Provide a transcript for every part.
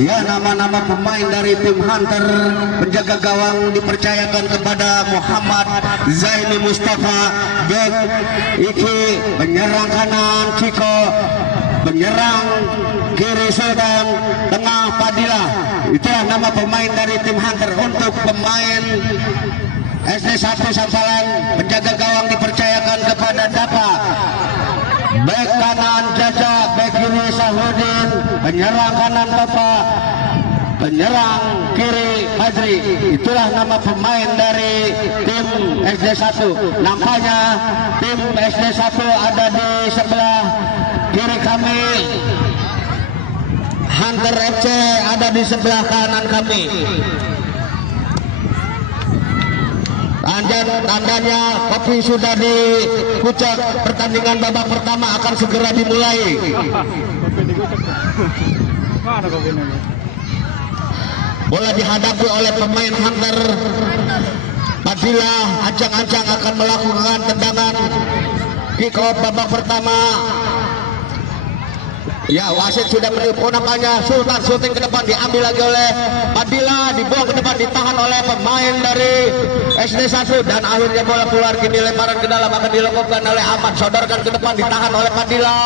Ya, nama-nama pemain dari tim Hunter penjaga gawang dipercayakan kepada Muhammad Zaini Mustafa, back Iki, penyerang kanan Ciko, penyerang kiri Sultan, tengah Padilla. Itulah nama pemain dari tim Hunter. Untuk pemain SD1 Sampalan penjaga gawang dipercayakan kepada Dapa, back kanan Jaja, back kiri Sahudin, penyerang kanan Bapak, penyerang kiri Fajri. Itulah nama pemain dari tim SD1. Nampaknya tim SD1 ada di sebelah kiri kami, Hunter FC ada di sebelah kanan kami. Tandanya kopi sudah dikucek. Pertandingan babak pertama akan segera dimulai. Bola dihadapi oleh pemain Hunter. Padilla ancang-ancang akan melakukan tendangan kick off babak pertama. Ya, wasit sudah menipu nampaknya. Sultan syuting ke depan, diambil lagi oleh Padilla, dibuang ke depan, ditahan oleh pemain dari SD1 dan akhirnya bola keluar. Kini lemparan ke dalam akan dilakukan oleh Ahmad, sodorkan ke depan, ditahan oleh Padilla.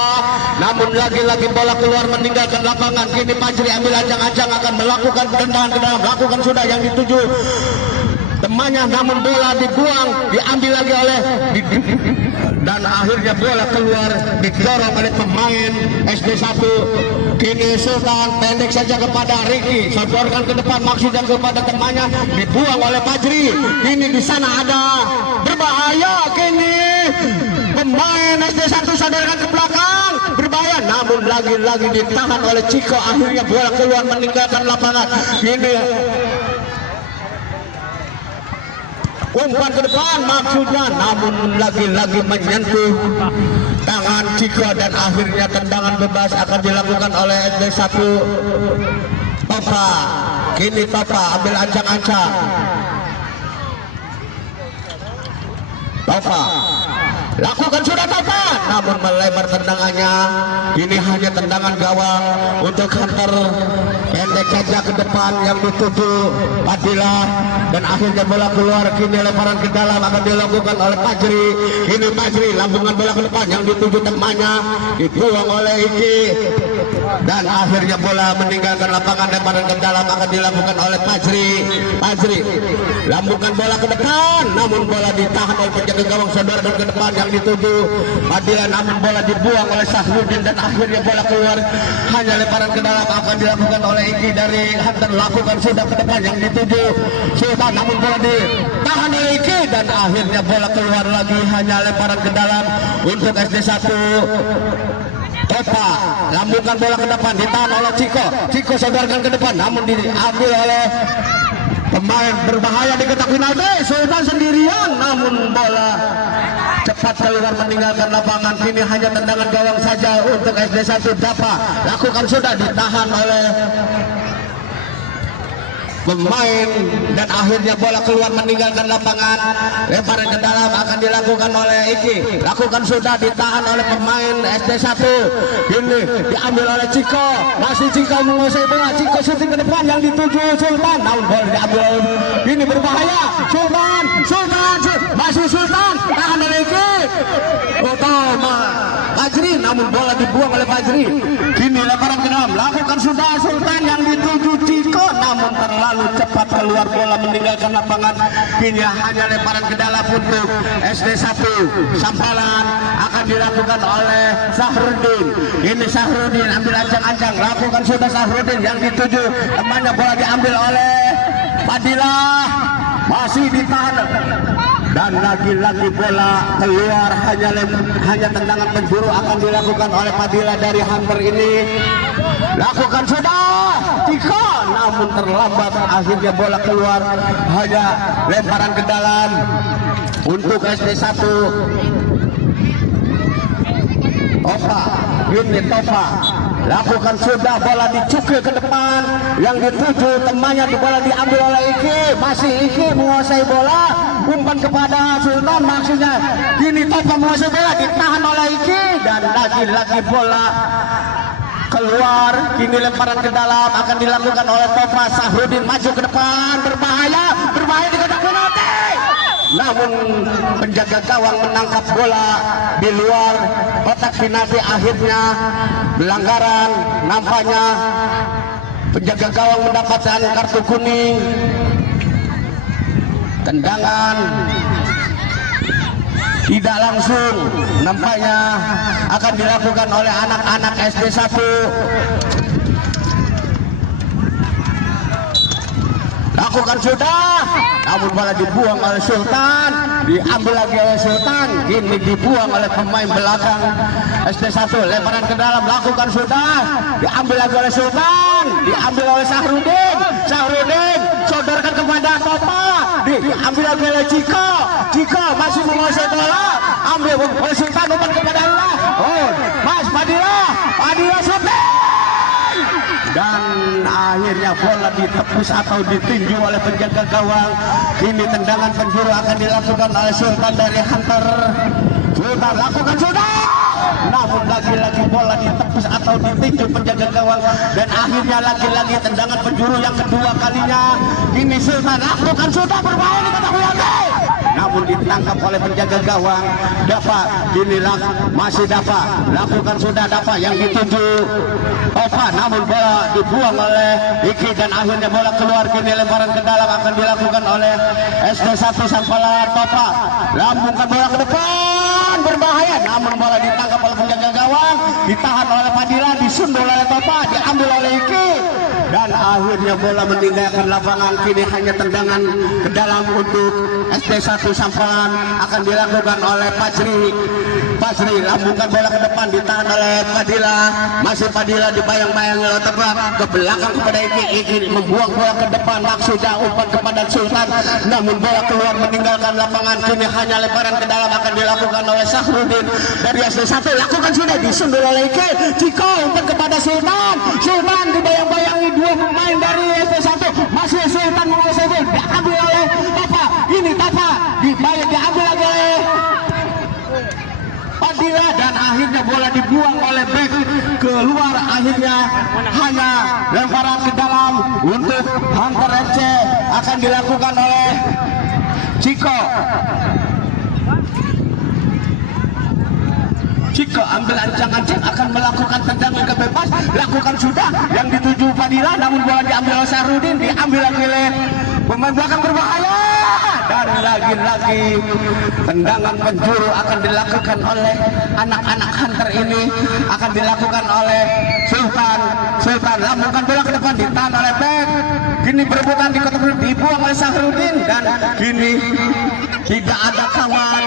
Namun lagi-lagi bola keluar meninggalkan lapangan. Kini Fajri ambil ancang-ancang akan melakukan tendangan ke dalam, melakukan sudah yang dituju temannya, namun bola dibuang, diambil lagi oleh dan akhirnya bola keluar, didorong oleh pemain SD1. Kini Sultan pendek saja kepada Ricky, sodorkan ke depan maksudnya kepada temannya, dibuang oleh Fajri. Kini di sana ada berbahaya, kini pemain SD1 sodorkan ke belakang, berbahaya, namun lagi-lagi ditahan oleh Ciko. Akhirnya bola keluar meninggalkan lapangan. Ini umpan ke depan maksudnya, namun lagi-lagi menyentuh tangan Ciko dan akhirnya tendangan bebas akan dilakukan oleh SD1 Papa. Kini Papa ambil ancang-ancang. Papa lakukan sudah Papa, namun melebar tendangannya. Ini hanya tendangan gawang untuk Hunter, pendek saja ke depan yang dituju Padilla dan akhirnya bola keluar. Kini lemparan ke dalam akan dilakukan oleh Fajri. Ini Fajri, lambungan bola ke depan yang dituju temannya, dibuang oleh Iki dan akhirnya bola meninggalkan lapangan. Lemparan ke dalam akan dilakukan oleh Fajri. Fajri lambungkan bola ke depan, namun bola ditahan oleh penjaga gawang, sodorkan ke depan yang dituju Padilla, namun bola dibuang oleh Sahrudin dan akhirnya bola keluar. Hanya lemparan ke dalam akan dilakukan oleh Iki dari Hunter, lakukan sudah ke depan yang dituju Sultan, namun bola ditahan oleh Iki dan akhirnya bola keluar lagi. Hanya lemparan ke dalam untuk SD1 Topa, lambungkan bola ke depan, ditahan oleh Ciko. Ciko sodorkan ke depan, namun diambil oleh pemain berbahaya di kotak penalti. Sultan sendirian, namun bola cepat keluar meninggalkan lapangan. Kini hanya tendangan gawang saja untuk SD1 Dapa, lakukan sudah, ditahan oleh pemain dan akhirnya bola keluar meninggalkan lapangan. Lemparan ke dalam akan dilakukan oleh Iki, lakukan sudah, ditahan oleh pemain SD1. Ini diambil oleh Ciko, masih Ciko menguasai bola. Ciko syuting ke depan yang dituju Sultan, namun bola diambil. Ini berbahaya, Sultan masih Sultan, tahan oleh Iki. Utama Fajri, namun bola dibuang oleh Fajri. Kini lemparan ke dalam, lakukan sudah Sultan yang dituju Ciko, namun terlalu cepat keluar, bola meninggalkan lapangan. Kini hanya lemparan ke dalam untuk SD1 Sampalan akan dilakukan oleh Sahrudin. Ini Sahrudin ambil ancang-ancang, lakukan sudah Sahrudin yang dituju temannya, bola diambil oleh Padilla, masih ditahan dan lagi-lagi bola keluar. Hanya tendangan penjuru akan dilakukan oleh Padilla dari Hunter. Ini lakukan sudah Ciko, namun terlambat, akhirnya bola keluar. Hanya lemparan ke dalam untuk SD1 Topa. Ini Topa, lakukan sudah, bola dicukil ke depan yang dituju temannya, bola diambil oleh Iki, masih Iki menguasai bola, umpan kepada Sultan maksudnya. Kini Topa menguasai bola, ditahan oleh Iki dan lagi-lagi bola keluar, kini lemparan ke dalam akan dilakukan oleh Topa. Sahrudin maju ke depan, berbahaya di kotak penalti. Namun penjaga gawang menangkap bola di luar kotak penalti, akhirnya pelanggaran. Nampaknya penjaga gawang mendapatkan kartu kuning. Tendangan tidak langsung nampaknya akan dilakukan oleh anak-anak SD 1. Lakukan sudah, namun bola dibuang oleh Sultan, diambil lagi oleh Sultan, kini dibuang oleh pemain belakang SD 1. Lemparan ke dalam, lakukan sudah, diambil lagi oleh Sultan, diambil oleh Sahrudin, sodorkan kepada Topa, diambil lagi oleh Ciko masih menguasai bola, ambil oleh Sultan, umpan kepada Allah. Oh, Mas Padilla syuting. Dan akhirnya bola ditepis atau ditinju oleh penjaga gawang. Ini tendangan penjuru akan dilakukan oleh Sultan dari Hunter. Sultan lakukan sudah, namun lagi-lagi bola ditepis atau ditinju penjaga gawang. Dan akhirnya lagi-lagi tendangan penjuru yang kedua kalinya. Ini Sultan lakukan sudah, berbahaya di kotak penalti, namun ditangkap oleh penjaga gawang. Dapat inilah masih dapat, lakukan sudah dapat yang dituju Topa, namun bola dibuang oleh Iki dan akhirnya bola keluar. Kini lemparan ke dalam akan dilakukan oleh SD 1 Sampala. Topa lambungkan bola ke depan, berbahaya, namun bola ditangkap oleh penjaga gawang, ditahan oleh Padilla, disundul oleh Topa, diambil oleh Iki. Dan akhirnya bola meninggalkan lapangan. Kini hanya tendangan ke dalam untuk SD 1 Sampalan akan dilakukan oleh Fajri lambungkan bola ke depan, ditahan oleh Padilla, masih Padilla dibayang-bayang oleh Topa ke belakang kepada Iki membuang bola ke depan, maksudnya umpan kepada Sultan, namun bola keluar meninggalkan lapangan. Kini hanya lemparan ke dalam akan dilakukan oleh Sahrudin dari SD 1, lakukan sudah, disundul oleh Iki. Ciko umpan kepada Sultan dibayang-bayangi dua pemain dari SD 1, masih Sultan menguasai bola, diambil oleh Topa. Ini Topa diambil lagi oleh Padilla dan akhirnya bola dibuang oleh back keluar. Akhirnya hanya lemparan ke dalam untuk Hunter FC akan dilakukan oleh Ciko ambil ancang-ancang akan melakukan tendangan ke bebas, lakukan sudah yang dituju Padilla, namun bola diambil oleh Sahrudin, diambil lagi oleh pemain belakang berbahaya. Dan lagi-lagi tendangan penjuru akan dilakukan oleh anak-anak Hunter ini, akan dilakukan oleh Sultan lambungkan bola ke depan, ditahan oleh back, kini berebutan di kotak penalti, dibuang oleh Sahrudin dan kini tidak ada kawan.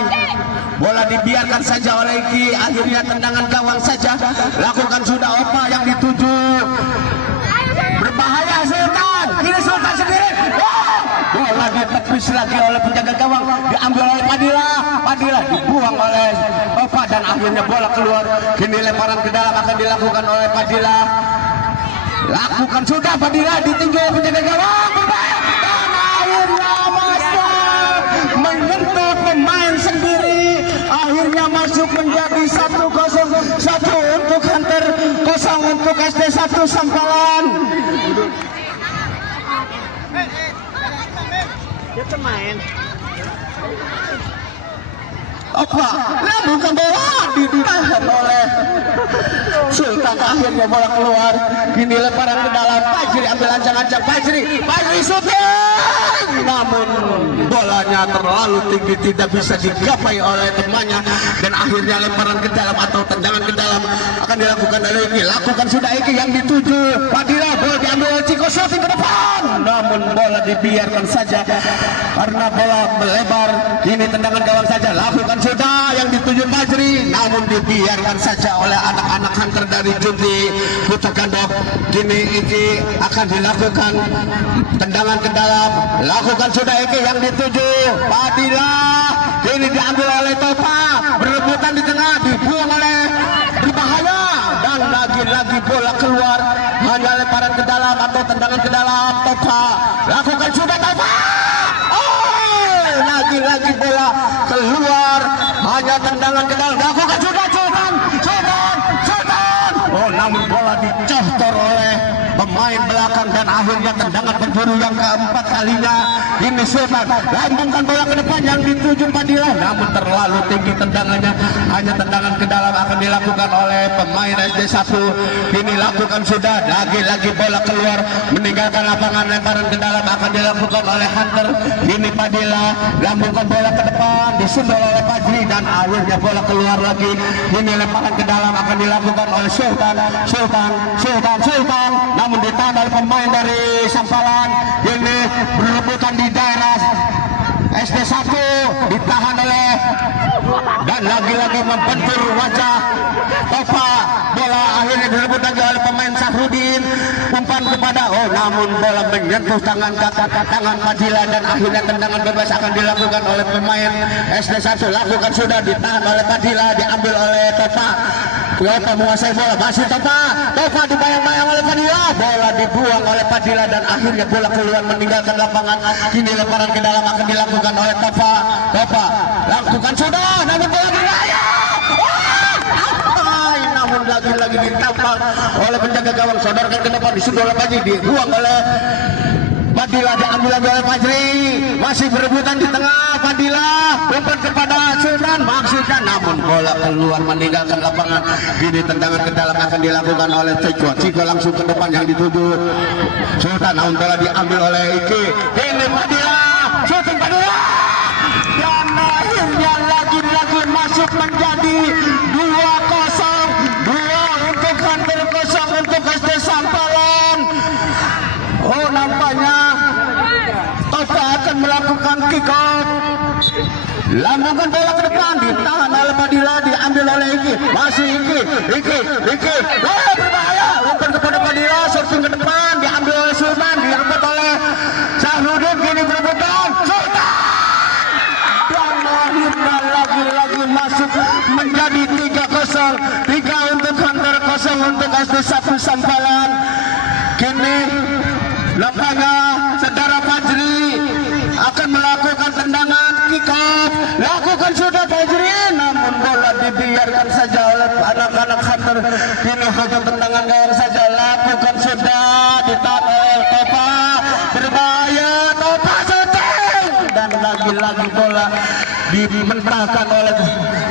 Bola dibiarkan saja oleh Iki, akhirnya tendangan gawang saja, lakukan sudah Opa yang dituju, berbahaya Sultan, kini Sultan sendiri. Bola ditepis lagi oleh penjaga gawang, diambil oleh Padilla dibuang oleh Opa dan akhirnya bola keluar. Kini lemparan ke dalam akan dilakukan oleh Padilla, lakukan sudah, Padilla ditinju oleh penjaga gawang, berbahaya dan akhirnya masuk menyentuh pemain sendiri. Akhirnya masuk menjadi 1-0 untuk Hunter, 0 untuk SD 1 Sampalan. Apa? Bukan bola ditahan oleh Sultan, akhirnya bola keluar. Kini lemparan ke dalam, Fajri ambil ancang-ancang, Fajri syuting, namun bolanya terlalu tinggi, tidak bisa digapai oleh temannya dan akhirnya lemparan ke dalam atau tendangan ke dalam akan dilakukan oleh Iki. Lakukan sudah Iki yang dituju Padilla, bola diambil oleh Ciko, syuting ke depan, namun bola dibiarkan saja karena bola melebar. Kini tendangan gawang saja, lakukan sudah yang dituju Fajri, namun dibiarkan saja oleh anak-anak Hunter dari Junti Putra Gandok. Kini Iki akan dilakukan tendangan ke dalam, lakukan sudah Iki yang dituju Padilla, kini diambil oleh Topa, berebutan di tengah, dibuang oleh berbahaya dan lagi-lagi bola keluar, hanya lemparan ke dalam atau tendangan ke dalam. Topa lakukan sudah, Topa, lagi-lagi bola keluar, hanya tendangan ke dalam, lakukan sudah, Sultan. Oh, namun bola dicopot pemain belakang dan akhirnya tendangan penjuru yang keempat kalinya ini Sultan lambungkan bola ke depan yang dituju Padilla, namun terlalu tinggi tendangannya, hanya tendangan ke dalam akan dilakukan oleh pemain SD1. Ini lakukan sudah, lagi-lagi bola keluar meninggalkan lapangan, lemparan ke dalam akan dilakukan oleh Hunter. Ini Padilla lambungkan bola ke depan, disundul oleh Fajri dan akhirnya bola keluar lagi. Ini lemparan ke dalam akan dilakukan oleh Sultan, namun ditahan oleh pemain dari Sampalan. Ini berebutan di daerah SD1, ditahan oleh dan lagi-lagi membentur wajah Topa. Bola akhirnya direbut lagi oleh pemain Sahrudin, umpan kepada namun bola menyentuh tangan Padilla dan akhirnya tendangan bebas akan dilakukan oleh pemain SD1. Lakukan sudah, ditahan oleh Padilla, diambil oleh Topa. Topa menguasai bola, masih Topa dibayang-bayang oleh Padilla, bola dibuang oleh Padilla dan akhirnya bola keluar meninggalkan lapangan. Kini lemparan ke dalam akan dilakukan oleh Topa lakukan sudah, namun bola berbahaya, namun lagi-lagi ditampal oleh penjaga gawang. Sodorkan ke depan, disundul oleh Fajri, dibuang oleh Padilla, diambil lagi oleh Fajri, masih berebutan di tengah. Padilla umpan kepada Sultan, maksudnya namun bola keluar meninggalkan lapangan. Kini tendangan ke dalam akan dilakukan oleh Ciko langsung ke depan yang dituju Sultan, namun bola diambil oleh Iki. Ini Padilla, shooting Padilla dan akhirnya lagi-lagi masuk menjadi 2-0, 2 untuk Hunter, 0 untuk SD Sampalan. Nampaknya Topa akan melakukan kick off. Lambungkan bola ke depan, ditahan oleh Padilla, diambil oleh Iki, masih Iki, berbahaya, umpan kepada Padilla, surfing ke depan, diambil oleh Sultan, direbut oleh Sahrudin. Kini berebutan Sultan dan akhirnya lagi-lagi masuk menjadi 3-0, 3 untuk Hunter, 0 untuk SD1 Sampalan. Kini nampaknya saudara Fajri akan melakukan tendangan kick off. Lakukan sudah Fajri, namun bola dibiarkan saja oleh anak-anak Hunter. Kini hanya tendangan gawang saja. Lakukan sudah, ditahan oleh Topa, berbahaya, Topa shooting dan lagi-lagi bola dimentahkan oleh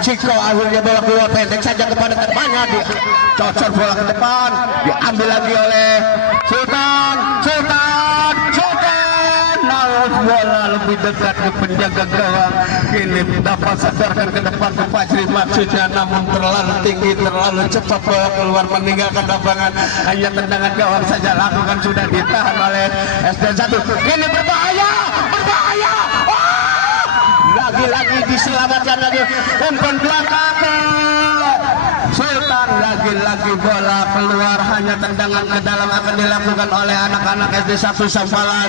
Ciko. Akhirnya bola keluar pendek saja kepada temannya, dicocor bola ke depan, diambil lagi oleh Sultan. Bola lebih dekat ke penjaga gawang. Kini dapat sadarkan ke depan ke Fajri, maksudnya namun terlalu tinggi, terlalu cepat, bola keluar meninggalkan lapangan. Hanya tendangan gawang saja. Lakukan sudah, ditahan oleh SD1. Kini berbahaya, lagi-lagi diselamatkan lagi, umpan belakang Sultan. Lagi-lagi bola keluar, hanya tendangan ke dalam akan dilakukan oleh anak-anak SD1 Sampalan.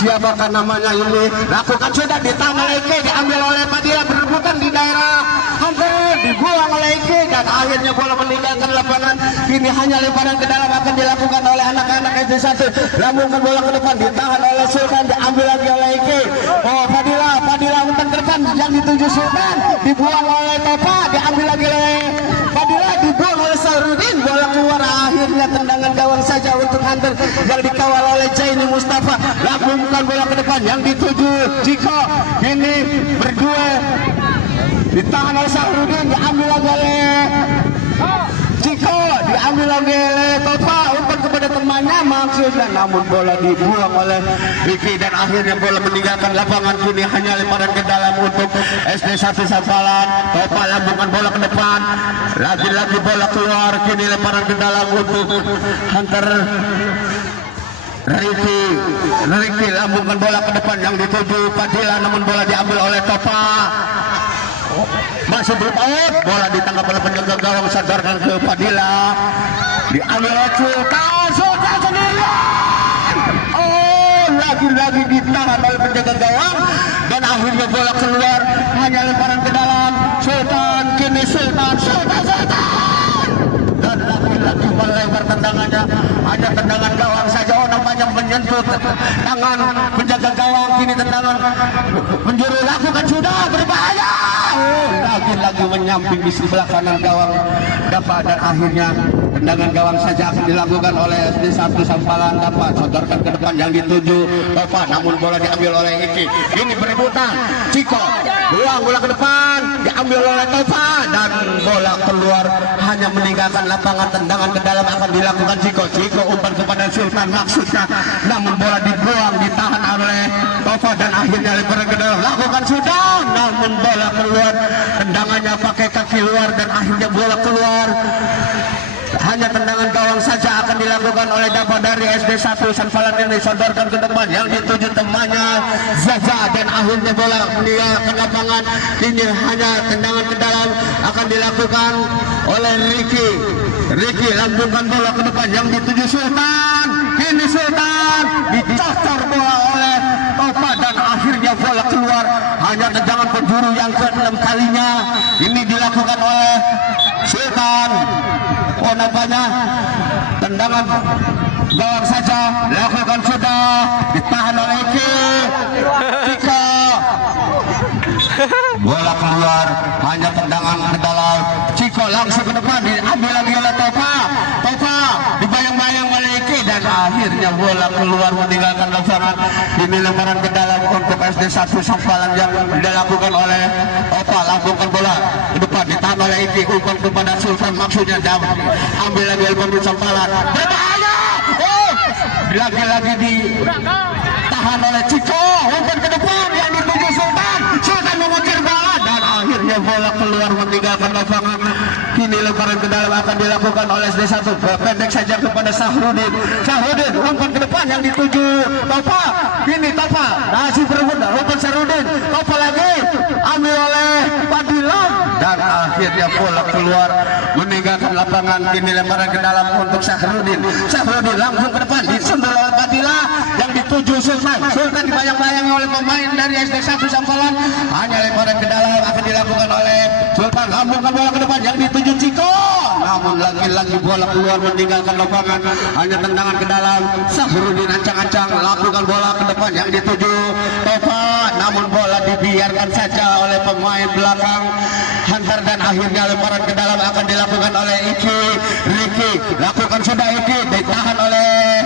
Siapakah namanya ini? Lakukan sudah, ditahan oleh Ike, diambil oleh Padilla, berebutan di daerah Hunter, dibuang oleh Ike dan akhirnya bola meninggalkan lapangan. Kini hanya lemparan ke dalam akan dilakukan oleh anak-anak SD1. Lambungkan bola ke depan, ditahan oleh Sultan, diambil lagi oleh Ike. Padilla umpan ke depan yang dituju Sultan, dibuang oleh Topa, diambil lagi oleh Padilla, dibuang oleh Sahrudin. Bola keluar, akhirnya tendangan gawang saja untuk Hunter yang dikawal oleh Jaini Mustafa. Lambungkan bola ke depan yang dituju Ciko. Ini berdua ditahan oleh Sahrudin, diambil lagi oleh Ciko, diambil lagi oleh Topa, umpan kepada temannya maksudnya, namun bola dibuang oleh Vicky dan akhirnya bola meninggalkan lapangan. Kini hanya lemparan ke dalam untuk SD1 Sampalan. Topa lambungkan bola ke depan, lagi-lagi bola keluar. Kini lemparan ke dalam untuk Hunter. Ricky lambungkan bola ke depan yang dituju Padilla, namun bola diambil oleh Topa. Masih berpaut, bola ditangkap oleh penjaga gawang, sadarkan ke Padilla, diambil oleh Sultan sendirian. Lagi-lagi ditahan oleh penjaga gawang dan akhirnya bola keluar, hanya lemparan ke dalam Sultan. Kini Sultan dan lagi-lagi melebar tendangannya, hanya tendangan gawang saja. Nampaknya menyentuh tangan penjaga gawang. Kini tendangan penjuru, lakukan sudah, berbahaya. lagi-lagi menyamping di sebelah kanan gawang dapat, dan akhirnya tendangan gawang saja akan dilakukan oleh SD1 Sampalan. Dapat sodorkan ke depan yang dituju Tova, namun bola diambil oleh Iki. Ini berebutan Ciko, buang bola ke depan, diambil oleh Tova dan bola keluar, hanya meninggalkan lapangan. Tendangan ke dalam akan dilakukan Ciko. Ciko umpan kepada Sultan maksudnya, namun bola dibuang, ditahan oleh Tova dan akhirnya lemparan ke dalam, lakukan sudah, namun bola keluar. Tendangannya pakai kaki luar dan akhirnya bola keluar. Hanya tendangan gawang saja akan dilakukan oleh dapat dari SD1 Sampalan. Ini sodorkan ke depan yang dituju temannya Zaza dan akhirnya bola dia ke lapangan. Ini hanya tendangan ke dalam akan dilakukan oleh Ricky lambungkan bola ke depan yang dituju Sultan. Ini Sultan dicocor bola oleh Tova dan akhirnya bola keluar. Hanya tendangan penjuru yang ke-6 kalinya ini dilakukan oleh Sultan. Oh, nampaknya tendangan gawang saja lakukan sudah, ditahan oleh Ciko. Bola keluar, hanya tendangan ke dalam. Ciko langsung ke depan, diambil lagi oleh Tova dibayang-bayang oleh Iki dan akhirnya bola keluar meninggalkan lapangan. Ini lemparan ke dalam untuk SD1 Sampalan yang dilakukan oleh Tova. Lakukan bola ke depan, ditahan oleh Iki, umpan kepada Sultan maksudnya, ambil lagi oleh Sampalan, berbahaya. Lagi-lagi ditahan oleh Ciko, umpan ke depan yang dituju Sultan mengejar bola dan akhirnya bola keluar meninggalkan lapangan. Kini lemparan ke dalam akan dilakukan oleh SD1, pendek saja kepada Sahrudin, umpan ke depan yang dituju Tova. Ini Tova masih berebut, umpan Sahrudin, Tova lagi ambil oleh Fadila dan akhirnya bola keluar meninggalkan lapangan. Kini lemparan ke dalam untuk Sahrudin langsung ke depan, disundul oleh Fadila yang dituju Sultan dibayang-bayangi oleh pemain dari SD1 Sampalan. Hanya lemparan ke dalam akan dilakukan oleh Sultan, lambungkan bola ke depan yang dituju Ciko, namun lagi-lagi bola keluar meninggalkan lapangan. Hanya tendangan ke dalam, Sahrudin ancang-ancang lakukan bola ke depan yang dituju Tova, namun bola dibiarkan saja oleh pemain belakang Hunter dan akhirnya lemparan ke dalam akan dilakukan oleh Ricky lakukan sudah, Iki ditahan oleh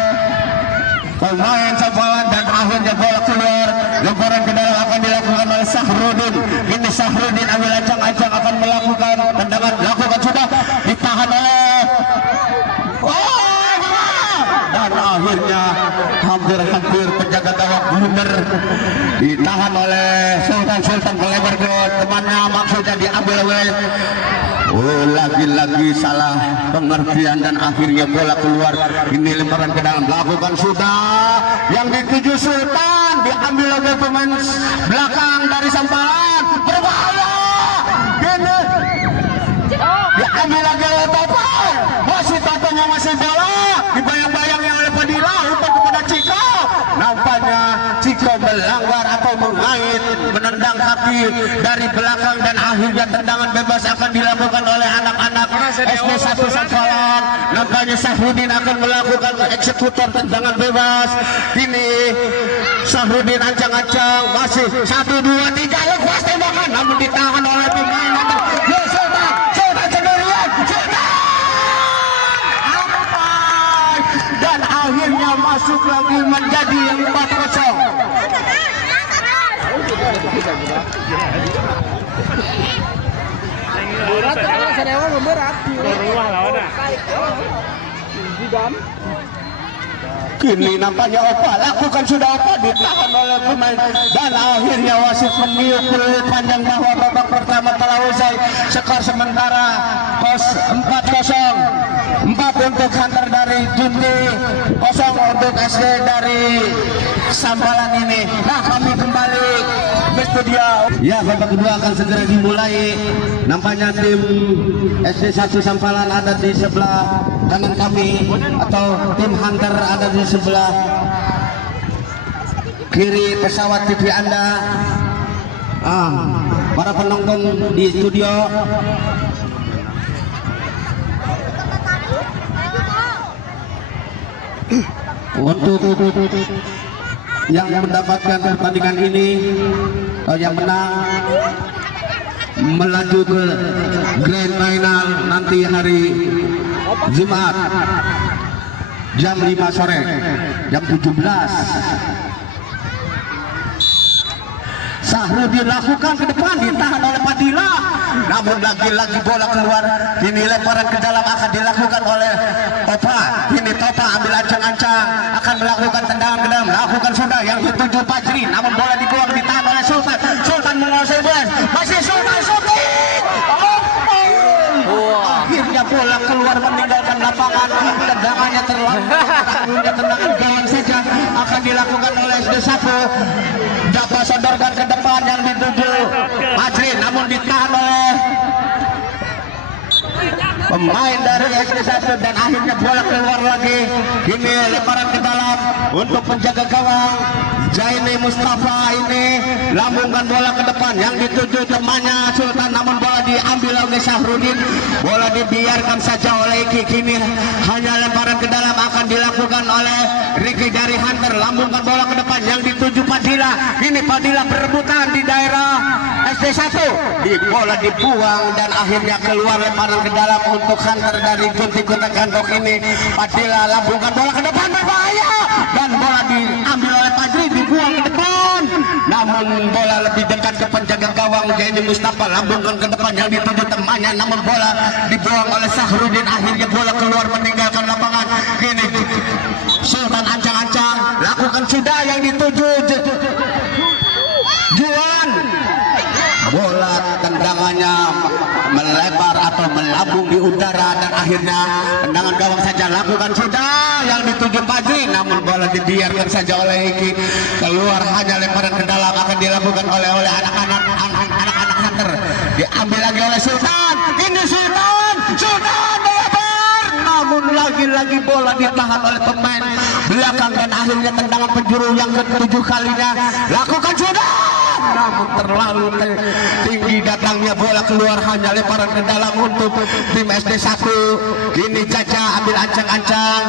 pemain Sampalan dan akhirnya bola keluar. Lemparan ke dalam akan dilakukan oleh Sahrudin. Ini Sahrudin ambil ancang-ancang akan melakukan tendangan, lakukan sudah, ditahan oleh dan akhirnya hampir penjaga gawang blunder, ditahan oleh Sultan melebar ke temannya maksudnya, diambil oleh lagi-lagi salah pengertian dan akhirnya bola keluar. Ini lemparan ke dalam, lakukan sudah yang dituju Sultan, diambil oleh pemain belakang dari Sampalan, berbahaya. Ini diambil lagi oleh Tova, masih bola dibayang-bayangi oleh Fadila, umpan kepada Ciko. Nampaknya Ciko melanggar atau mengait, menendang kaki dari belakang dan akhirnya tendangan bebas akan dilakukan oleh anak-anak SD1 Sampalan. Nampaknya Sahrudin akan melakukan eksekutor tendangan bebas. Ini Sahrudin ancang-ancang, masih 1, 2, 3, lepas tembakan, namun ditahan oleh pemain Sultan sendirian, dan akhirnya masuk lagi menjadi 4-0. Berat kan, sadewa berat. Rumah lawan ah. Kini nampaknya lakukan sudah ditahan oleh pemain dan akhirnya wasit meniup peluit panjang bahwa babak pertama telah usai. Skor sementara 4-0, 4 untuk Hunter dari Junti, 0 untuk SD dari Sampalan ini. Nah, kami kembali ke studio. Ya, babak kedua akan segera dimulai. Nampaknya tim SD1 Sampalan ada di sebelah kanan kami, atau tim Hunter ada di sebelah kiri pesawat TV Anda. Para penonton di studio, untuk yang mendapatkan pertandingan ini atau yang menang melaju ke grand final nanti hari Jumat jam 5 sore, jam 17. Sahrudin lakukan ke depan, ditahan oleh Padilla, namun lagi-lagi bola keluar. Kini lemparan ke dalam akan dilakukan oleh Topa. Kini Topa ambil ancang-ancang, akan melakukan tendangan ke dalam, lakukan sudah yang dituju Fajri, namun bola dibuang, ditahan oleh Sultan. Sultan menguasai bola, masih Sultan shooting. Akhirnya bola keluar meninggalkan lapangan, tendangannya terlambat. Akhirnya tendangan gawang saja akan dilakukan oleh SD1. Dapat sodorkan ke depan yang dituju Fajri, namun ditahan oleh pemain dari SD1 dan akhirnya bola keluar lagi. Ini lemparan ke dalam untuk penjaga gawang Jaini Mustafa, ini lambungkan bola ke depan yang dituju temannya Sultan, namun bola diambil oleh Sahrudin. Bola dibiarkan saja oleh Iki. Kini hanya lemparan ke dalam akan dilakukan oleh Ricky dari Hunter, lambungkan bola ke depan yang dituju Padilla. Ini Padilla berebutan di daerah SD1, di bola dibuang dan akhirnya keluar lemparan ke dalam untuk Hunter dari Gunti Kota Gandok. Ini Padilla lambungkan bola ke depan, berbahaya, dan bola diambil oleh Fajri, dibuang ke depan, namun bola lebih dekat ke penjaga gawang Jaini Mustafa, lambungkan ke depan yang dituju temannya, namun bola dibuang oleh Sahrudin. Akhirnya bola keluar meninggalkan lapangan. Kini Sultan ancang-ancang, lakukan sudah yang dituju Juan. Bola tendangannya melebar atau melambung di udara dan akhirnya tendangan gawang saja, lakukan sudah yang dituju Fajri, namun bola dibiarkan saja oleh Iki. Keluar hanya lemparan ke dalam akan dilakukan oleh anak-anak Hunter, diambil lagi oleh Sultan. Ini Sultan melebar, namun lagi-lagi bola ditahan oleh pemain belakang dan akhirnya tendangan penjuru yang ke-7 kalinya, lakukan sudah, namun terlalu tinggi datangnya bola keluar, hanya lemparan ke dalam untuk tim SD1. Kini Caca ambil ancang-ancang,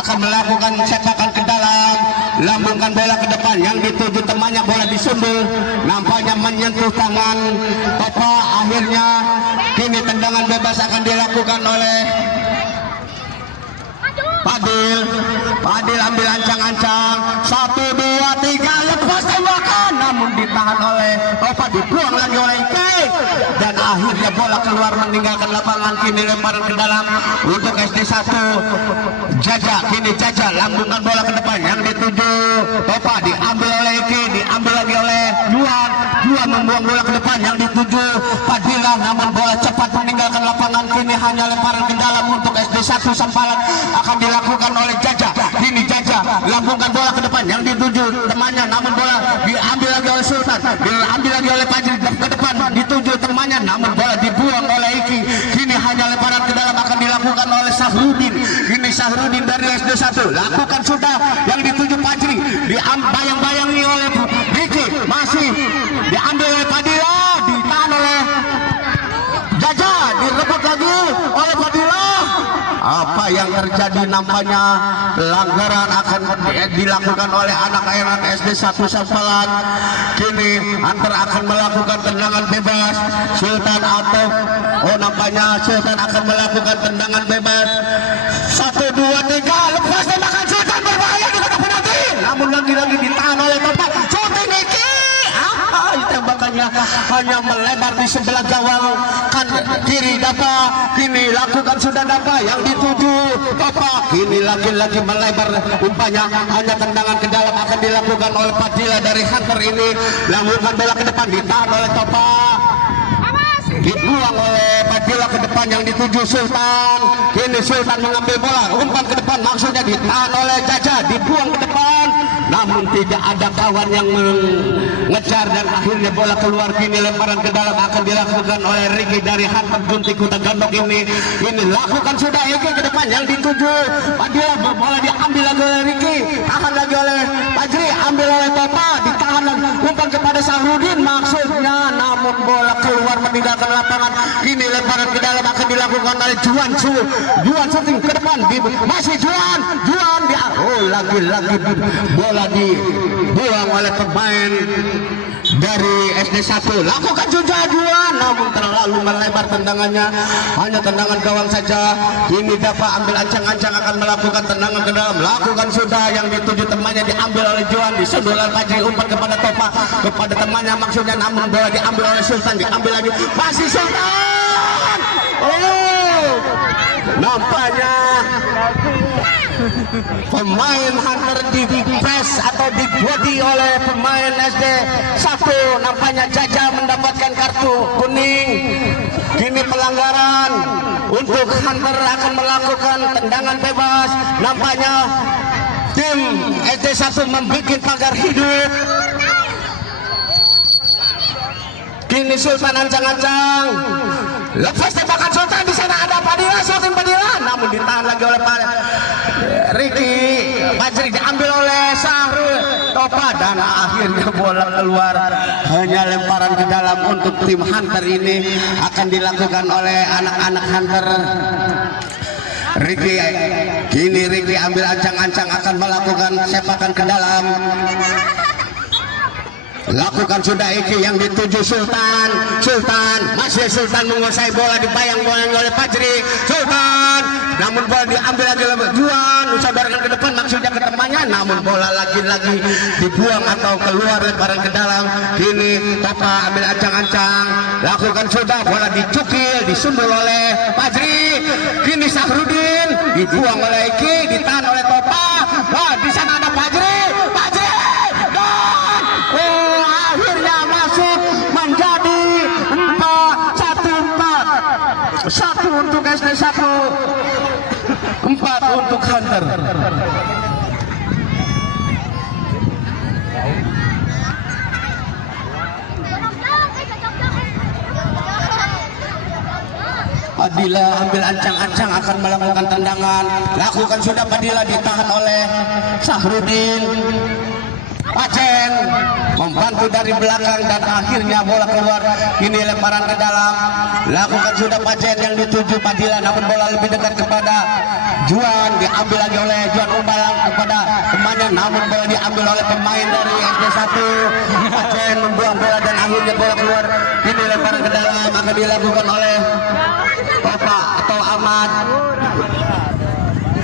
akan melakukan sepakan ke dalam, lambungkan bola ke depan yang dituju temannya, bola disundul, nampaknya menyentuh tangan Topa. Akhirnya kini tendangan bebas akan dilakukan oleh Padil ambil ancang-ancang, 1, 2, 3, lepas tembakan, namun ditahan oleh Topa, dibuang lagi oleh Ike, dan akhirnya bola keluar meninggalkan lapangan. Kini lemparan ke dalam untuk SD1 Jaja. Kini Jaja lambungkan bola ke depan yang dituju Topa, diambil oleh Ike, diambil lagi oleh Juan membuang bola ke depan yang dituju Padilla, namun bola cepat meninggalkan lapangan. Kini hanya lemparan ke dalam untuk SD1 Sampalan akan dilakukan oleh Jaja. Kini Jaja lambungkan bola ke depan yang dituju temannya, namun bola diambil lagi oleh Sultan, diambil lagi oleh Fajri ke depan dituju temannya, namun bola dibuang oleh Iki. Kini hanya lemparan ke dalam akan dilakukan oleh Sahrudin. Ini Sahrudin dari SD1, lakukan sudah yang dituju Fajri, dibayang-bayangi oleh Ricky, masih diambil oleh Padilla, ditahan oleh Jaja, direbut lagi oleh Padilla. Apa yang terjadi? Nampaknya pelanggaran akan dilakukan oleh anak-anak SD1 Sampalan. Kini Hunter akan melakukan tendangan bebas. Sultan atau nampaknya Sultan akan melakukan tendangan bebas. 1, 2, 3, lepas tembakan Sultan, berbahaya di kotak penalti, namun lagi-lagi ditahan oleh Topa. Shooting Iki, tembakannya hanya melebar di sebelah gawang kan kiri Dapa. Kini lakukan sudah Dapa yang dituju Topa. Kini lagi-lagi melebar, umpanya hanya tendangan ke dalam akan dilakukan oleh Padilla dari Hunter. Ini lakukan bola ke depan, ditahan oleh Topa, dibuang oleh Padilla ke depan yang dituju Sultan. Kini Sultan mengambil bola, umpan ke depan, maksudnya ditahan oleh Jaja, dibuang ke depan, namun tidak ada kawan yang mengejar dan akhirnya bola keluar. Kini lemparan ke dalam akan dilakukan oleh Ricky dari Hunter Gunti Kota Gandok. Ini lakukan sudah Ricky ke depan yang dituju Padilla, bola diambil lagi oleh Ricky, tahan lagi oleh Fajri, ambil oleh Topa, ditahan lagi, umpan kepada Sahrudin maksudnya, namun bola keluar meninggalkan lapangan. Kini lemparan ke dalam akan dilakukan oleh Juan shooting ke depan, masih Juan lagi-lagi bola dibuang oleh pemain dari SD1. Lakukan Juan, namun terlalu melebar tendangannya, hanya tendangan gawang saja. Ini dapat ambil ancang-ancang akan melakukan tendangan ke dalam. Lakukan sudah, yang dituju temannya diambil oleh Juan, disundul oleh Fajri, umpan kepada Topa, kepada temannya maksudnya, namun bola diambil oleh Sultan, diambil lagi, masih Sultan. Oh, nampaknya pemain Hunter di press atau dibody oleh pemain SD1. Nampaknya Jaja mendapatkan kartu kuning. Kini pelanggaran untuk Hunter akan melakukan tendangan bebas. Nampaknya tim SD1 membuat pagar hidup. Kini Sultan ancang-ancang, lepas tembakan Sultan. Di sana ada Padilla, Sultan Padilla, namun ditahan lagi oleh Ricky Fajri, diambil oleh Sahrul Topa, dan akhirnya bola keluar. Hanya lemparan ke dalam untuk tim Hunter ini akan dilakukan oleh anak-anak Hunter. Ricky, kini Ricky ambil ancang-ancang akan melakukan sepakan ke dalam. Lakukan sudah Iki, yang dituju Sultan. Masih Sultan menguasai bola, dibayang-bayang oleh Fajri. Sultan, namun bola diambil lagi oleh Juan, disadarkan ke depan maksudnya ke temannya, namun bola lagi-lagi dibuang atau keluar lemparan ke dalam. Kini Topa ambil ancang-ancang, lakukan sudah, bola dicukil, disundul oleh Fajri. Kini Sahrudin, dibuang oleh Iki, ditahan oleh Topa. Wah, di sana ada Fajri. Satu untuk SD1, 4 untuk Hunter. Padilla ambil ancang-ancang akan melakukan tendangan. Lakukan sudah Padilla, ditahan oleh Sahrudin. Pacen membantu dari belakang dan akhirnya bola keluar. Ini lemparan ke dalam. Lakukan sudah Pacen, yang dituju Padilla, namun bola lebih dekat kepada Juan, diambil lagi oleh Juan Umbalang kepada temannya, namun bola diambil oleh pemain dari SD1. Pacen membuang bola dan akhirnya bola keluar. Ini lemparan ke dalam akan dilakukan oleh Topa atau Ahmad.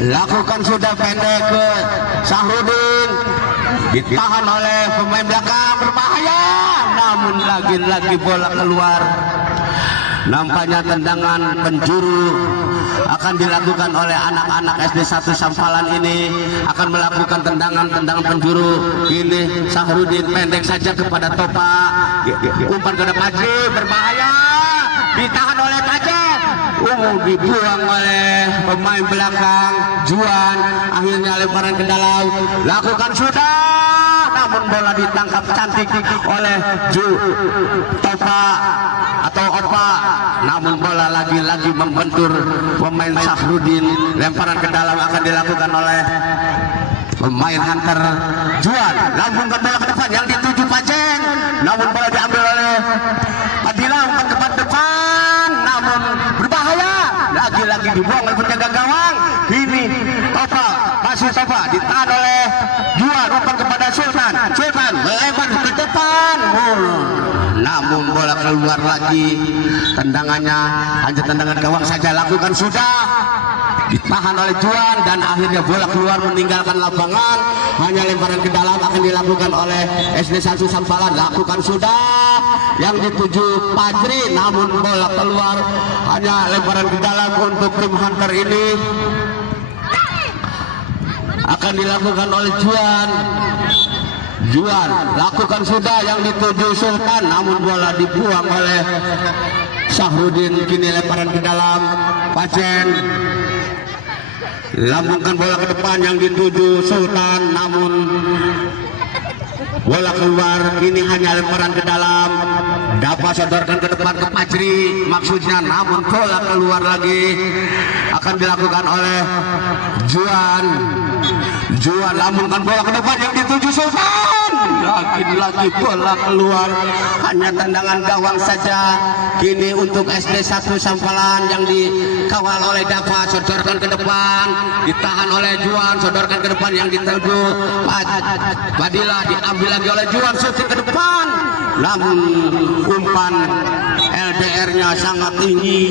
Lakukan sudah pendek ke Sahrudin, ditahan oleh pemain belakang, berbahaya, namun lagi-lagi bola keluar. Nampaknya tendangan penjuru akan dilakukan oleh anak-anak SD1 Sampalan ini, akan melakukan tendangan penjuru. Ini Sahrudin pendek saja kepada Topa, umpan ke depan, berbahaya, ditahan oleh Pacen, dibuang oleh pemain belakang Juan. Akhirnya lemparan ke dalam, lakukan sudah, namun bola ditangkap cantik oleh Topa atau Opa, namun bola lagi-lagi membentur pemain Sahrudin. Lemparan ke dalam akan dilakukan oleh pemain Hunter. Juan lambungkan bola ke depan, yang dituju Pacen, namun bola diambil oleh Padilla, umpan ke depan, namun berbahaya, lagi-lagi dibuang oleh penjaga gawang. Ini Topa, masih Topa, ditahan oleh Juan, umpan kepada Sultan melebar ke depan, namun bola keluar lagi. Tendangannya hanya tendangan gawang saja. Lakukan sudah, ditahan oleh Juan, dan akhirnya bola keluar meninggalkan lapangan. Hanya lemparan ke dalam akan dilakukan oleh SD1 Sampalan. Lakukan sudah, yang dituju Fajri, namun bola keluar. Hanya lemparan ke dalam untuk tim Hunter ini akan dilakukan oleh Juan. Lakukan sudah, yang dituju Sultan, namun bola dibuang oleh Sahrudin. Kini lemparan ke dalam, Pacen lambungkan bola ke depan, yang dituju Sultan, namun bola keluar. Kini hanya lemparan ke dalam, dapat sodorkan ke depan ke Fajri maksudnya, namun bola keluar lagi. Akan dilakukan oleh Juan lambungkan bola ke depan, yang dituju Sultan, lagi bola keluar, hanya tendangan gawang saja. Kini untuk SD1 Sampalan yang dikawal oleh Dava, sodorkan ke depan, ditahan oleh Juan, sodorkan ke depan yang dituju Padilla, diambil lagi oleh Juan, shooting ke depan, namun umpan LDR-nya sangat tinggi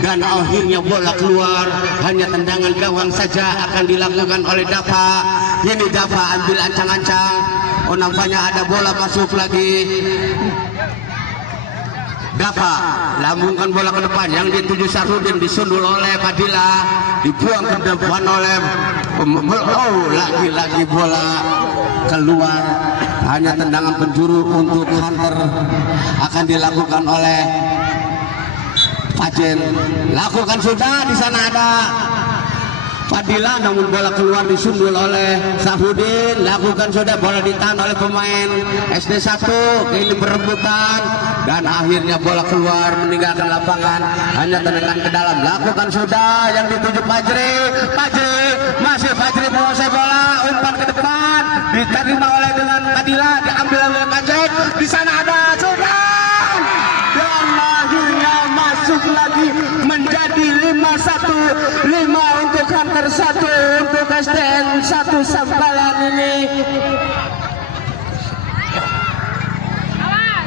dan akhirnya bola keluar, hanya tendangan gawang saja akan dilakukan oleh Dava. Ini Dava ambil ancang-ancang, oh nampaknya ada bola masuk lagi. Dava lambungkan bola ke depan yang dituju Sarudin, disundul oleh Padilla, dibuang ke depan oleh lagi-lagi bola keluar, hanya tendangan penjuru untuk Hunter akan dilakukan oleh Pajen. Lakukan sudah, di sana ada Padilla, namun bola keluar disundul oleh Sahudin. Lakukan sudah, bola ditahan oleh pemain SD1. Ini berebutan dan akhirnya bola keluar meninggalkan lapangan, hanya tendangan ke dalam. Lakukan sudah yang dituju Fajri, masih Fajri menguasai bola, umpan ke depan, diterima oleh dengan Padilla, diambil oleh Pajen. Di sana ada Sultan dan akhirnya masuk lagi menjadi 5-1, 5 untuk Hunter, 1 untuk SDN 1 Sampalan ini. Awas.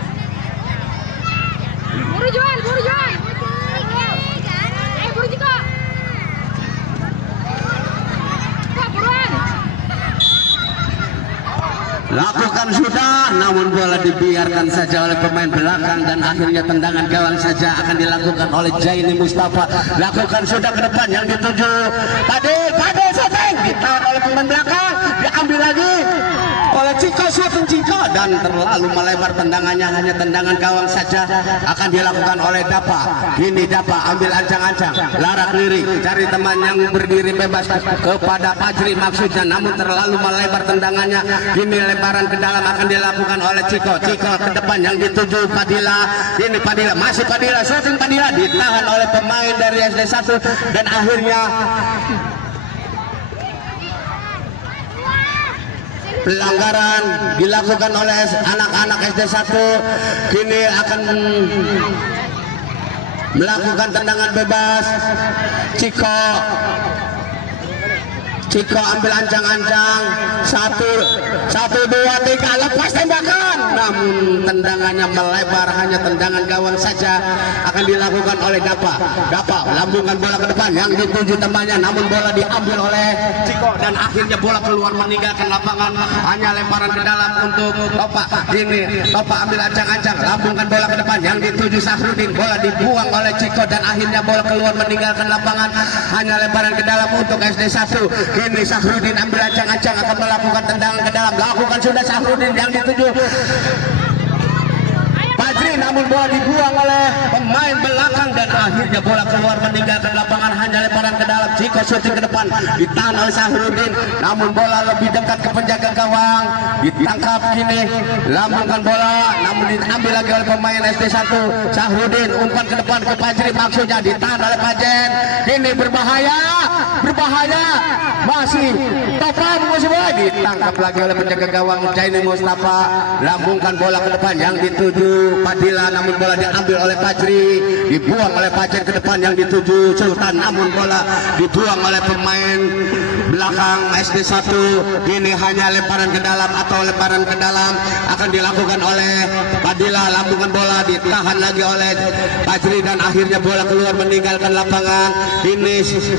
Buru Juan. Buru Jiko. Kak, buruan. Lakukan sudah, namun bola dibiarkan saja oleh pemain belakang dan akhirnya tendangan gawang saja akan dilakukan oleh Jaini Mustafa. Lakukan sudah ke depan yang dituju Padil shooting, ditahan oleh pemain belakang, diambil lagi oleh Ciko, shooting Ciko dan terlalu melebar tendangannya, hanya tendangan gawang saja akan dilakukan oleh Dava. Ini Dava ambil ancang-ancang, larak lirik, cari teman yang berdiri bebas kepada Fajri maksudnya, namun terlalu melebar tendangannya. Ini lebaran ke dalam akan dilakukan oleh Ciko ke depan yang dituju Padilla. Ini Padilla, masih Padilla, shooting Padilla, ditahan oleh pemain dari SD1 dan akhirnya pelanggaran dilakukan oleh anak-anak SD1. Kini akan melakukan tendangan bebas. Ciko ambil ancang-ancang, 1, 2, 3, lepas tembakan, namun tendangannya melebar, hanya tendangan gawang saja akan dilakukan oleh Dava. Lambungkan bola ke depan yang dituju temannya, namun bola diambil oleh Ciko dan akhirnya bola keluar meninggalkan lapangan, hanya lemparan ke dalam untuk Topa. Ini Topa ambil ancang-ancang, lambungkan bola ke depan yang dituju Sahrudin, bola dibuang oleh Ciko dan akhirnya bola keluar meninggalkan lapangan, hanya lemparan ke dalam untuk SD1. Ini Sahrudin ambil ancang-ancang akan melakukan tendangan ke dalam. Lakukan sudah Sahrudin yang dituju Fajri, namun bola dibuang oleh pemain belakang dan akhirnya bola keluar meninggalkan lapangan, hanya lemparan ke dalam. Ciko shooting ke depan, ditahan oleh Sahrudin, namun bola lebih dekat ke penjaga gawang, ditangkap. Kini lambungkan bola, namun diambil lagi oleh pemain SD1. Sahrudin umpan ke depan ke Fajri, maksudnya ditahan oleh Pajen. Ini berbahaya, masih Topa menguasai bola, ditangkap lagi oleh penjaga gawang Jaini Mustafa. Lambungkan bola ke depan yang dituju Padilla, namun bola diambil oleh Fajri, dibuang oleh Pajen ke depan yang dituju Sultan, namun bola dibuang oleh pemain belakang SD1. Ini hanya lemparan ke dalam atau lemparan ke dalam akan dilakukan oleh Padilla. Lambungan bola ditahan lagi oleh Fajri dan akhirnya bola keluar meninggalkan lapangan. Ini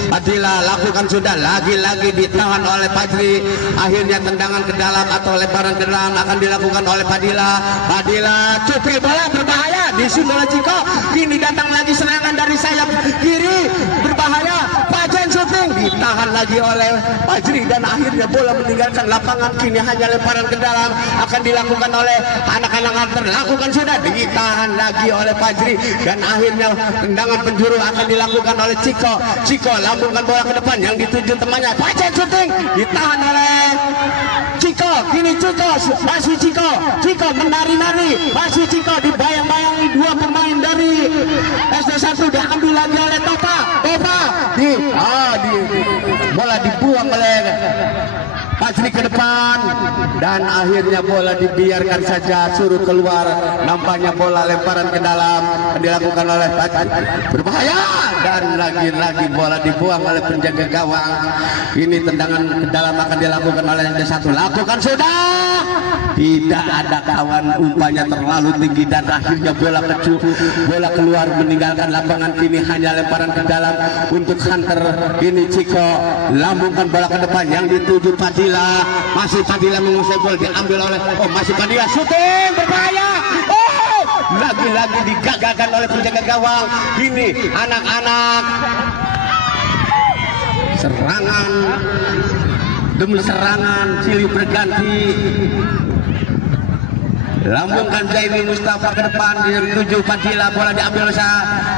Padilla lakukan sudah, lagi-lagi ditahan oleh Fajri. Akhirnya tendangan ke dalam atau lemparan ke dalam akan dilakukan oleh Padilla. Cupri bola berbahaya, disundul oleh Ciko. Kini datang lagi serangan dari sayap kiri, berbahaya. Pajen shooting, ditahan lagi oleh Fajri dan akhirnya bola meninggalkan lapangan. Kini hanya lemparan ke dalam akan dilakukan oleh anak-anak Hunter. Lakukan sudah, ditahan lagi oleh Fajri dan akhirnya tendangan penjuru akan dilakukan oleh Ciko lambungkan bola ke depan yang dituju temannya. Pajen shooting, ditahan oleh Ciko. Kini masih Ciko menari-nari, masih Ciko dibayang-bayangi dua pemain dari SD1, diambil lagi oleh Topa. Bola dibuang oleh Fajri ke depan. depan dan akhirnya bola dibiarkan saja suruh keluar. Nampaknya bola lemparan ke dalam dilakukan oleh berbahaya dan lagi-lagi bola dibuang oleh penjaga gawang. Ini tendangan ke dalam akan dilakukan oleh yang satu. Lakukan sudah. Tidak ada kawan, umpannya terlalu tinggi dan akhirnya bola keluar meninggalkan lapangan. Kini hanya lemparan ke dalam untuk Hunter. Ini Ciko lambungkan bola ke depan yang dituju Padilla. Masih Padilla menguasai bola, diambil oleh masih Padilla, syuting berbahaya. Lagi-lagi digagalkan oleh penjaga gawang. Ini anak-anak serangan demi serangan silih berganti. Lambungkan Zaini Mustafa ke depan, dituju Padilla, bola diambil oleh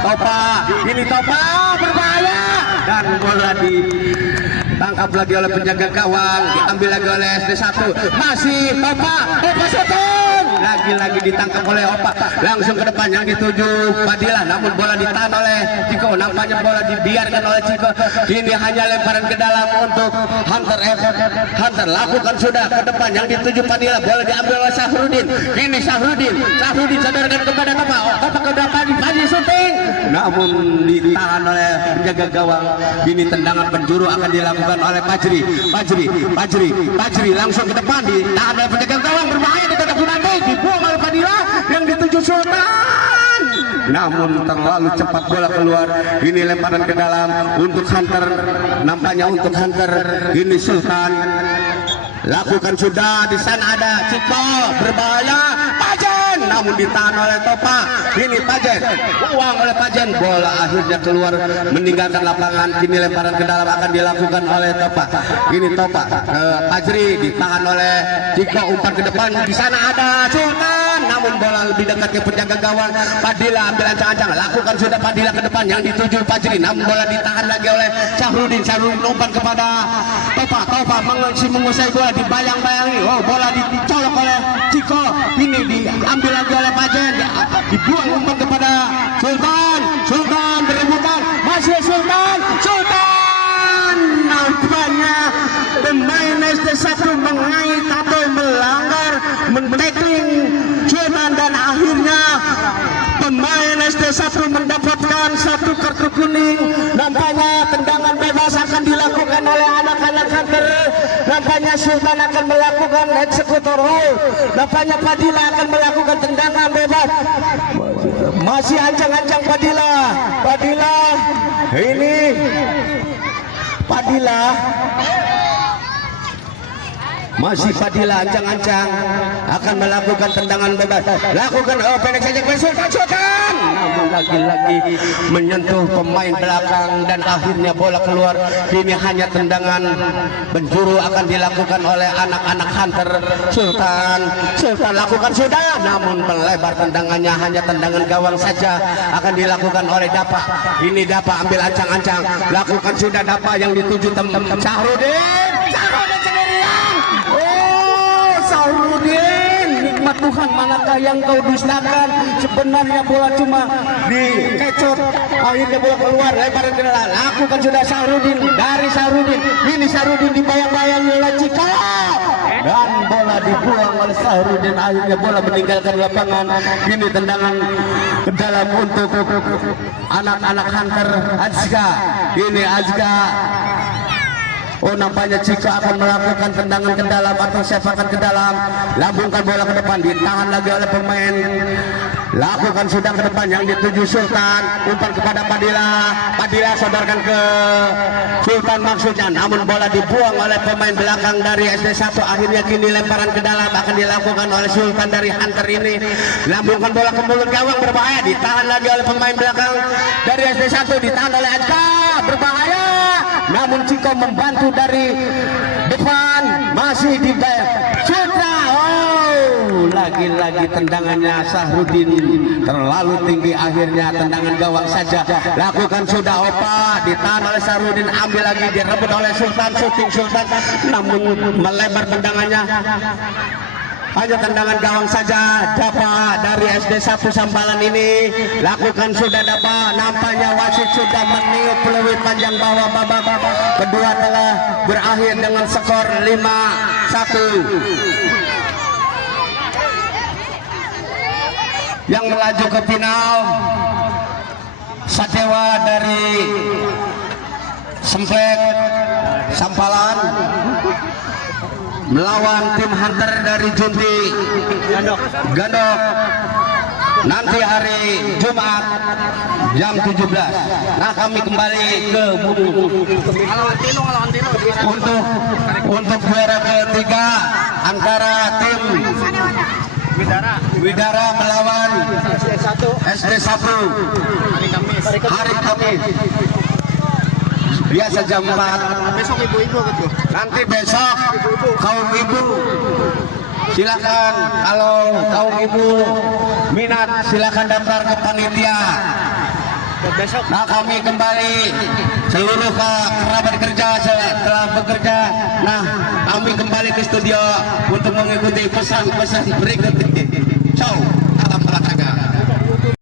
Topa. Ini Topa berbahaya dan bola ditangkap lagi oleh penjaga gawang, diambil lagi oleh SD1. Masih Topa syuting. Lagi-lagi ditangkap oleh Opa, langsung ke depan yang dituju Padilla, namun bola ditahan oleh Ciko. Nampaknya bola dibiarkan oleh Ciko. Ini hanya lemparan ke dalam untuk Hunter. Hunter lakukan sudah ke depan yang dituju Padilla, bola diambil oleh Sahrudin. Ini Sahrudin sadarkan kepada Topa. Topa ke depan, Paji syuting, namun ditahan oleh penjaga gawang. Ini tendangan penjuru akan dilakukan oleh Fajri langsung ke depan, ditahan oleh penjaga gawang, berbahaya di kotak penalti, dibuang oleh Padilla yang dituju Sultan, namun terlalu cepat bola keluar. Ini lemparan ke dalam untuk Hunter. Nampaknya untuk Hunter. Ini Sultan lakukan sudah, di sana ada Ciko berbahaya, Pajen, namun ditahan oleh Topa. Ini Pajen, uang oleh Pajen, bola akhirnya keluar meninggalkan lapangan. Kini lemparan ke dalam akan dilakukan oleh Topa. Ini Topa ke Fajri, ditahan oleh Ciko, umpan ke depan, di sana ada Sultan, namun bola lebih dekat ke penjaga gawang. Padilla ambil ancang-ancang, lakukan sudah Padilla ke depan yang dituju Fajri, namun bola ditahan lagi oleh Sahrudin umpan kepada Topa menguasai bola, dibayang-bayangi, bola dicolok oleh Ciko. Ini diambil lagi oleh Pajen, dibuang umpan kepada Sultan berebutan, masih Sultan. Nampaknya pemain SD1 mengait atau melanggar, men-tackling Sultan, dan akhirnya pemain SD1 mendapatkan satu kartu kuning. Nampaknya tendangan bebas akan dilakukan oleh anak-anak Hunter. Nampaknya Sultan akan melakukan eksekutor hold. Nampaknya Padilla akan melakukan tendangan bebas. Masih ancang-ancang Padilla. Ini Padilla. Masih Padilla ancang-ancang akan melakukan tendangan bebas. Lakukan pendek saja ke Sultan. Namun lagi-lagi menyentuh pemain belakang dan akhirnya bola keluar. Ini hanya tendangan penjuru akan dilakukan oleh anak-anak Hunter. Sultan lakukan sudah, namun melebar tendangannya, hanya tendangan gawang saja akan dilakukan oleh Dapa. Ini Dapa ambil ancang-ancang, lakukan sudah Dapa yang dituju Sahrudin sendirian. Sahrudin, nikmat Tuhan, manakah yang kau dustakan? Sebenarnya bola cuma dikecot, akhirnya bola keluar, lemparan ke dalam. Lakukan sudah Sahrudin, dari Sahrudin. Ini Sahrudin dibayang-bayangi oleh Ciko, dan bola dibuang oleh Sahrudin. Akhirnya bola meninggalkan lapangan. Ini tendangan ke dalam untuk anak-anak Hunter. Azka, ini Azka. Nampaknya Ciko akan melakukan tendangan ke dalam atau sepakan ke dalam. Lambungkan bola ke depan, ditahan lagi oleh pemain. Lakukan sudah ke depan yang dituju Sultan. Umpan kepada Padilla sodorkan ke Sultan maksudnya, namun bola dibuang oleh pemain belakang dari SD1. Akhirnya kini lemparan ke dalam akan dilakukan oleh Sultan dari Hunter. Ini lambungkan bola ke mulut gawang, berbahaya, ditahan lagi oleh pemain belakang dari SD1, ditahan oleh Azka, berbahaya, namun Ciko membantu dari depan, masih di Sutra. Lagi-lagi tendangannya Sahrudin terlalu tinggi, akhirnya tendangan gawang saja. Lakukan sudah Opa, ditahan oleh Sahrudin, ambil lagi, direbut oleh Sultan, syuting Sultan, namun melebar tendangannya. hanya tendangan gawang saja. Dapa dari SD 1 Sambalan ini lakukan sudah Dapa, nampaknya wasit sudah meniup peluit panjang bawah. Babak kedua telah berakhir dengan skor 5-1. Yang melaju ke final Sadewa dari Semplek Sampalan melawan tim Hunter dari Junti Gandok nanti hari Jumat jam 17. Nah, kami kembali ke untuk juara ketiga antara tim Widara melawan SD 1 hari Kamis. Biasa jam 4. Besok ibu-ibu gitu. Nanti besok kaum ibu silakan, kalau kaum ibu minat silakan daftar ke panitia. Besok. Nah, kami kembali seluruh kerabat kerja telah bekerja. Nah, kami kembali ke studio untuk mengikuti pesan-pesan berikut ini. Ciao.